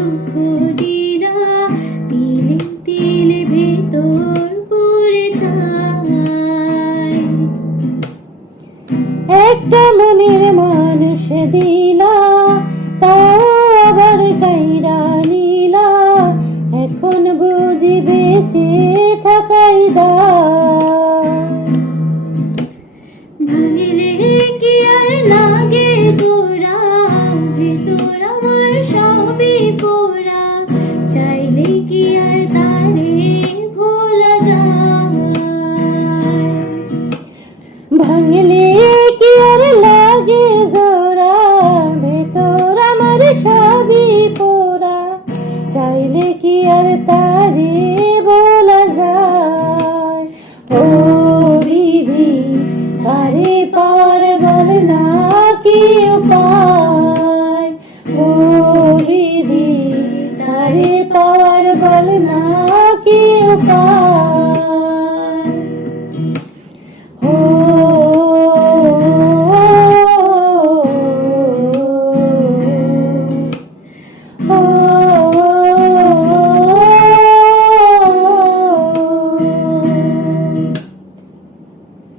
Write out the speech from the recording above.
দুঃখ দিনা তিলে তিলে ভেতর পড়ে যায়। একটা মনের মানুষ দিলা তাও আবার কাইরা নিলা। এখন বুঝি বেঁচে থাকাই দা ভাঙিলে কি আর লাগে ভাঙলে কি আর লাগে জোরা ভেতর আমার সবই পোড়া। চাইলে কি আর তারে বলা যায়? ও বিধি তারে পাওয়ার বল না কি উপায়? ও বিধি তারে পাওয়ার বল না কি উপায়?